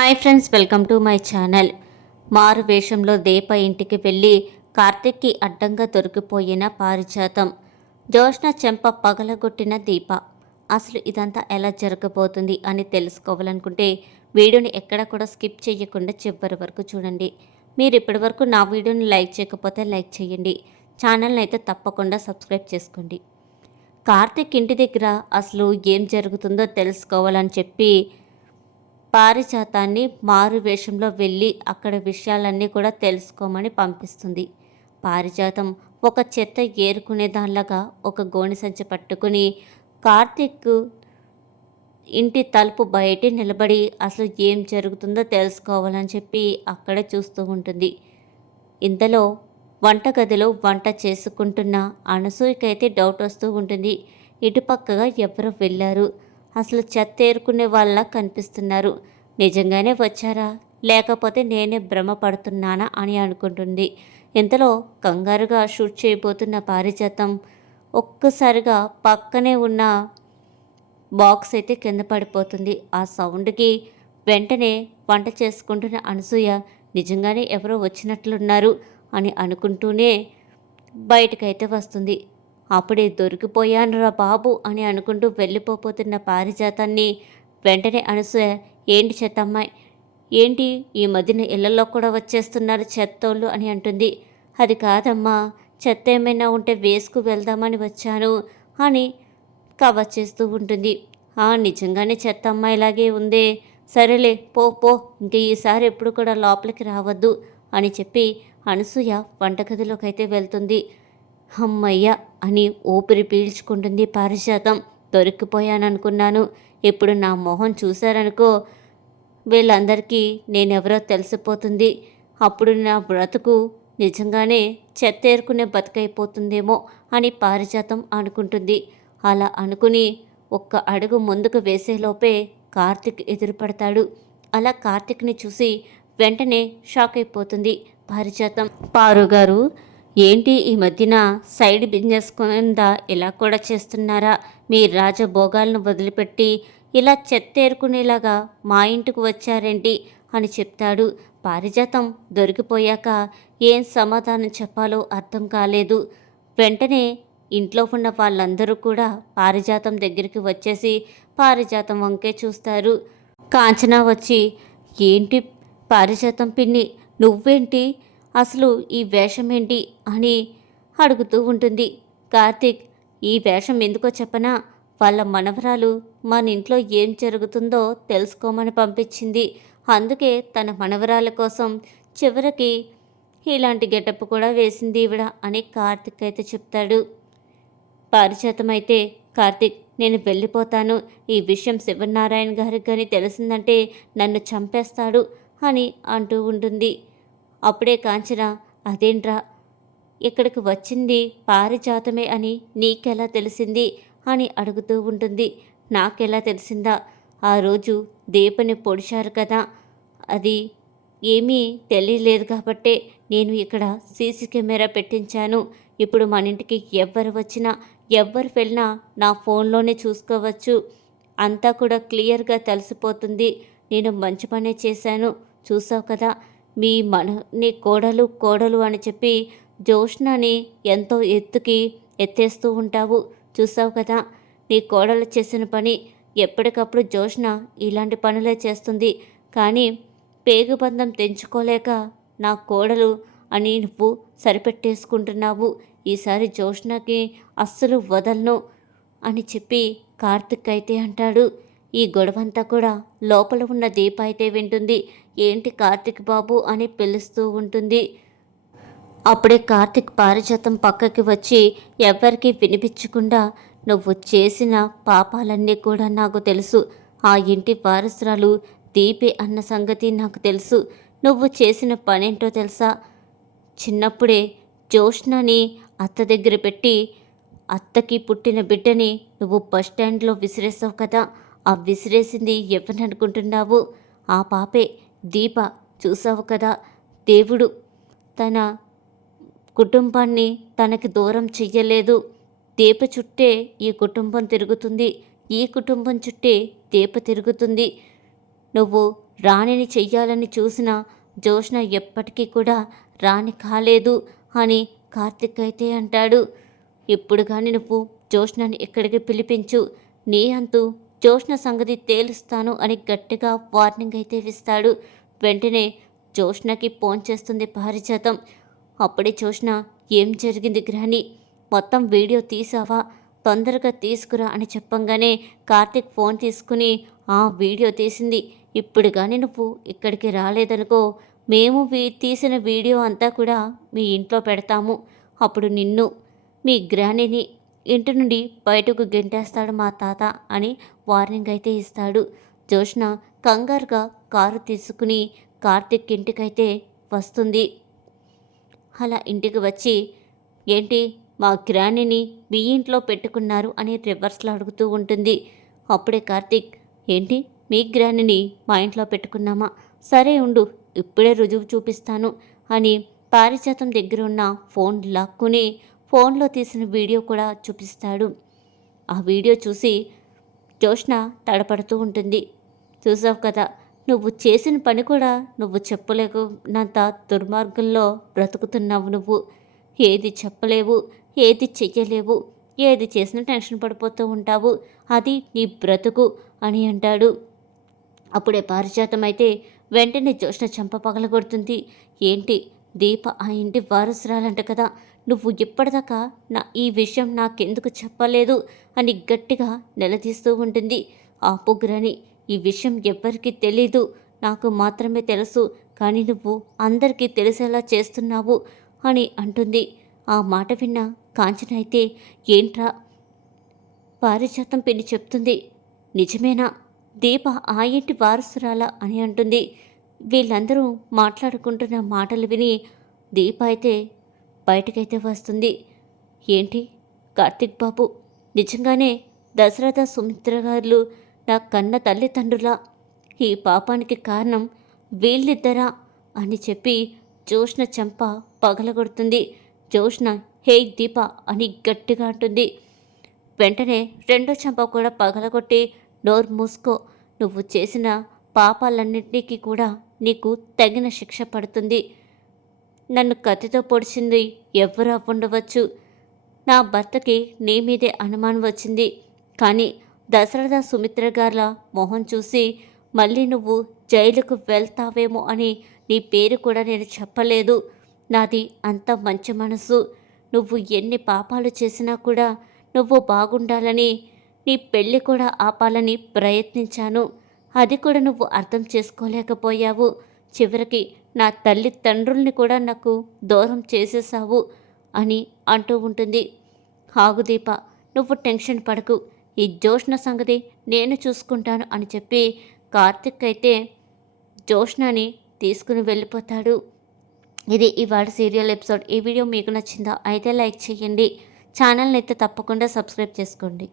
Hi friends welcome to my channel. మారు వేషంలో దీప ఇంటికి వెళ్ళి కార్తిక్కి అడ్డంగా దొరికిపోయిన పారిజాతం. జోష్న చెంప పగలగొట్టిన దీప. అసలు ఇదంతా ఎలా జరగబోతుంది అని తెలుసుకోవాలనుకుంటే వీడియోని ఎక్కడ కూడా స్కిప్ చేయకుండా చివరి వరకు చూడండి. మీరు ఇప్పటివరకు నా వీడియోని లైక్ చేయకపోతే లైక్ చేయండి. ఛానల్ని అయితే తప్పకుండా సబ్స్క్రైబ్ చేసుకోండి. కార్తిక్ ఇంటి దగ్గర అసలు ఏం జరుగుతుందో తెలుసుకోవాలని చెప్పి పారిజాతాన్ని మారు వేషంలో వెళ్ళి అక్కడ విషయాలన్నీ కూడా తెలుసుకోమని పంపిస్తుంది. పారిజాతం ఒక చెత్త ఏరుకునే దానిలాగా ఒక గోణి సంచి పట్టుకుని కార్తిక్ ఇంటి తలుపు బయట నిలబడి అసలు ఏం జరుగుతుందో తెలుసుకోవాలని చెప్పి అక్కడే చూస్తూ ఉంటుంది. ఇంతలో వంటగదిలో వంట చేసుకుంటున్న అనసూయకైతే డౌట్ వస్తూ ఉంటుంది. ఇటుపక్కగా ఎవరు వెళ్ళారు. అసలు చెత్త ఏరుకునే వాళ్ళ కనిపిస్తున్నారు. నిజంగానే వచ్చారా? లేకపోతే నేనే భ్రమపడుతున్నానా అని అనుకుంటుంది. ఇంతలో కంగారుగా షూట్ చేయబోతున్న పారిజాతం ఒక్కసారిగా పక్కనే ఉన్న బాక్స్ అయితే కింద పడిపోతుంది. ఆ సౌండ్కి వెంటనే వంట చేసుకుంటున్న అనసూయ నిజంగానే ఎవరో వచ్చినట్లున్నారు అని అనుకుంటూనే బయటకైతే వస్తుంది. అప్పుడే దొరికిపోయానురా బాబు అని అనుకుంటూ వెళ్ళిపోతున్న పారిజాతాన్ని వెంటనే అనసూయ ఏంటి చెత్తమ్మాయి? ఏంటి ఈ మధ్యన ఇళ్ళలో కూడా వచ్చేస్తున్నారు చెత్తోళ్ళు? అని అంటుంది. అది కాదమ్మా చెత్త ఏమైనా ఉంటే వేసుకు వెళ్దామని వచ్చాను అని కవర్ చేస్తూ ఉంటుంది. ఆ నిజంగానే చెత్త అమ్మాయిలాగే ఉందే. సరేలే పో పో ఇంక ఈసారి ఎప్పుడు కూడా లోపలికి రావద్దు అని చెప్పి అనసూయ వంటగదిలోకి అయితే వెళ్తుంది. అమ్మయ్య అని ఊపిరి పీల్చుకుంటుంది పారిజాతం. దొరికిపోయాననుకున్నాను. ఇప్పుడు నా మొహం చూశారనుకో వీళ్ళందరికీ నేనెవరో తెలిసిపోతుంది. అప్పుడు నా బ్రతుకు నిజంగానే చెత్తేరుకునే బతికైపోతుందేమో అని పారిజాతం అనుకుంటుంది. అలా అనుకుని ఒక్క అడుగు ముందుకు వేసేలోపే కార్తిక్ ఎదురుపడతాడు. అలా కార్తిక్ని చూసి వెంటనే షాక్ అయిపోతుంది పారిజాతం. పారు గారు ఏంటి ఈ మధ్యన సైడ్ బిజినెస్ కింద ఇలా కూడా చేస్తున్నారా? మీ రాజభోగాలను వదిలిపెట్టి ఇలా చెత్తేరుకునేలాగా మా ఇంటికి వచ్చారేంటి అని చెప్తాడు. పారిజాతం దొరికిపోయాక ఏం సమాధానం చెప్పాలో అర్థం కాలేదు. వెంటనే ఇంట్లో ఉన్న వాళ్ళందరూ కూడా పారిజాతం దగ్గరికి వచ్చేసి పారిజాతం వంకే చూస్తారు. కాంచన వచ్చి ఏంటి పారిజాతం పిన్ని నువ్వేంటి అసలు ఈ వేషం ఏంటి అని అడుగుతూ ఉంటుంది. కార్తీక్ ఈ వేషం ఎందుకో చెప్పనా? వాళ్ళ మనవరాలు మన ఇంట్లో ఏం జరుగుతుందో తెలుసుకోమని పంపించింది. అందుకే తన మనవరాల కోసం చివరికి ఇలాంటి గెటప్ కూడా వేసింది ఈవిడ అని కార్తిక్ అయితే చెప్తాడు. పారిచేతమైతే కార్తిక్ నేను వెళ్ళిపోతాను. ఈ విషయం శివనారాయణ గారికి కానీ తెలిసిందంటే నన్ను చంపేస్తాడు అని అంటూ ఉంటుంది. అప్పుడే కాంచన అదేంట్రా? ఇక్కడికి వచ్చింది పారిజాతమే అని నీకెలా తెలిసింది? అని అడుగుతూ ఉంటుంది. నాకెలా తెలిసిందా? ఆ రోజు దీపని పొడిచారు కదా. అది ఏమీ తెలియలేదు కాబట్టే నేను ఇక్కడ సీసీ కెమెరా పెట్టించాను. ఇప్పుడు మన ఇంటికి ఎవ్వరు వచ్చినా ఎవ్వరు వెళ్ళినా నా ఫోన్లోనే చూసుకోవచ్చు. అంతా కూడా క్లియర్గా తెలిసిపోతుంది. నేను మంచి పనే చేశాను. చూసావు కదా? మీ మన నీ కోడలు కోడలు అని చెప్పి జోష్ణని ఎంతో ఎత్తుకి ఎత్తేస్తూ ఉంటావు. చూసావు కదా నీ కోడలు చేసిన పని ఎప్పటికప్పుడు జోష్ణ ఇలాంటి పనులే చేస్తుంది. కానీ పేగుబంధం తెంచుకోలేక నా కోడలు అని నువ్వు సరిపెట్టేసుకుంటున్నావు. ఈసారి జోష్ణకి అస్సలు వదలను అని చెప్పి కార్తిక్ అయితే అంటాడు. ఈ గొడవంతా కూడా లోపల ఉన్న దీప అయితే వింటుంది. ఏంటి కార్తిక్ బాబు అని పిలుస్తూ ఉంటుంది. అప్పుడే కార్తిక్ పారిజాతం పక్కకి వచ్చి ఎవ్వరికీ వినిపించకుండా నువ్వు చేసిన పాపాలన్నీ కూడా నాకు తెలుసు. ఆ ఇంటి వారసురాలు దీపే అన్న సంగతి నాకు తెలుసు. నువ్వు చేసిన పనేంటో తెలుసా? చిన్నప్పుడే జోష్నని అత్త దగ్గర పెట్టి అత్తకి పుట్టిన బిడ్డని నువ్వు బస్ స్టాండ్లో విసిరేసావు కదా. ఆ విసిరేసింది ఎవరిని అనుకుంటున్నావు ఆ పాపే దీప చూసావు కదా దేవుడు తన కుటుంబాన్ని తనకి దూరం చెయ్యలేదు. దీప చుట్టే ఈ కుటుంబం తిరుగుతుంది. ఈ కుటుంబం చుట్టే దీప తిరుగుతుంది. నువ్వు రాణిని చెయ్యాలని చూసిన జోష్ణ ఎప్పటికీ కూడా రాణి కాలేదు అని కార్తిక్ అయితే అంటాడు. ఇప్పుడు కానీ నువ్వు జోష్ణని ఇక్కడికి పిలిపించు నీ అంతు జోష్ణ సంగతి తేలుస్తాను అని గట్టిగా వార్నింగ్ అయితే ఇస్తాడు. వెంటనే జోష్ణకి ఫోన్ చేస్తుంది పారిజాతం. అప్పుడే జోష్ణ ఏం జరిగింది గ్రాని? మొత్తం వీడియో తీసావా? తొందరగా తీసుకురా అని చెప్పంగానే కార్తిక్ ఫోన్ తీసుకుని ఆ వీడియో తీసింది. ఇప్పుడు కానీ నువ్వు ఇక్కడికి రాలేదనుకో మేము వీ తీసిన వీడియో అంతా కూడా మీ ఇంట్లో పెడతాము. అప్పుడు నిన్ను మీ గ్రానీని ఇంటి నుండి బయటకు గెంటేస్తాడు మా తాత అని వార్నింగ్ అయితే ఇస్తాడు. జోష్న కంగారుగా కారు తీసుకుని కార్తిక్ ఇంటికైతే వస్తుంది. అలా ఇంటికి వచ్చి ఏంటి మా గ్రాణిని మీ ఇంట్లో పెట్టుకున్నారు? అని రివర్స్లో అడుగుతూ ఉంటుంది. అప్పుడే కార్తిక్ ఏంటి మీ గ్రాణిని మా ఇంట్లో పెట్టుకున్నామా? సరే ఉండు ఇప్పుడే రుజువు చూపిస్తాను అని పారిజాతం దగ్గర ఉన్న ఫోన్ లాక్కుని ఫోన్లో తీసిన వీడియో కూడా చూపిస్తాడు. ఆ వీడియో చూసి జోష్ణ తడపడుతూ ఉంటుంది. చూసావు కదా నువ్వు చేసిన పని కూడా నువ్వు చెప్పలేకున్నంత దుర్మార్గంలో బ్రతుకుతున్నావు నువ్వు. ఏది చెప్పలేవు ఏది చెయ్యలేవు ఏది చేసినా టెన్షన్ పడిపోతూ ఉంటావు. అది నీ బ్రతుకు అని అంటాడు. అప్పుడే పారిజాతం అయితే వెంటనే జోష్ణ చంప పగలగొడుతుంది. ఏంటి దీప ఆ ఇంటి వారసురాలంట కదా. నువ్వు ఇప్పటిదాకా నా ఈ విషయం నాకెందుకు చెప్పలేదు అని గట్టిగా నిలదీస్తూ ఉంటుంది. ఆ పొగ్గురని ఈ విషయం ఎవ్వరికీ తెలీదు. నాకు మాత్రమే తెలుసు కానీ నువ్వు అందరికీ తెలిసేలా చేస్తున్నావు అని అంటుంది. ఆ మాట విన్న కాంచన అయితే ఏంట్రా? పారిజాతం పిన్ని చెప్తుంది. నిజమేనా? దీప ఆ ఇంటి వారసురాలా అని అంటుంది. వీళ్ళందరూ మాట్లాడుకుంటున్న మాటలు విని దీప అయితే బయటకైతే వస్తుంది. ఏంటి? కార్తిక్ బాబు నిజంగానే దశరథ సుమిత్ర గారు నా కన్న తల్లిదండ్రుల? ఈ పాపానికి కారణం వీళ్ళిద్దరా? అని చెప్పి జోష్న చెంప పగలగొడుతుంది. జోష్న హే దీప అని గట్టిగా అంటుంది. వెంటనే రెండో చెంప కూడా పగలగొట్టి డోర్ మూసుకో. నువ్వు చేసిన పాపాలన్నింటికీ కూడా నీకు తగిన శిక్ష పడుతుంది. నన్ను కత్తితో పొడిచింది ఎవరు ఉండవచ్చు నా భర్తకి నీ మీదే అనుమానం వచ్చింది. కానీ దశరథ సుమిత్ర గార్ల మొహం చూసి మళ్ళీ నువ్వు జైలుకు వెళ్తావేమో అని నీ పేరు కూడా నేను చెప్పలేదు. నాది అంత మంచి మనసు. నువ్వు ఎన్ని పాపాలు చేసినా కూడా నువ్వు బాగుండాలని నీ పెళ్ళి కూడా ఆపాలని ప్రయత్నించాను. అది కూడా నువ్వు అర్థం చేసుకోలేకపోయావు. చివరికి నా తల్లి తండ్రుల్ని కూడా నాకు దూరం చేసేసావు అని అంటూ ఉంటుంది. హాగుదీప నువ్వు టెన్షన్ పడకు. ఈ జోష్ణ సంగతి నేను చూసుకుంటాను అని చెప్పి కార్తిక్ అయితే జోష్ణని తీసుకుని వెళ్ళిపోతాడు. ఇది ఇవాళ సీరియల్ ఎపిసోడ్. ఈ వీడియో మీకు నచ్చిందా? అయితే లైక్ చేయండి. ఛానల్ని అయితే తప్పకుండా సబ్స్క్రైబ్ చేసుకోండి.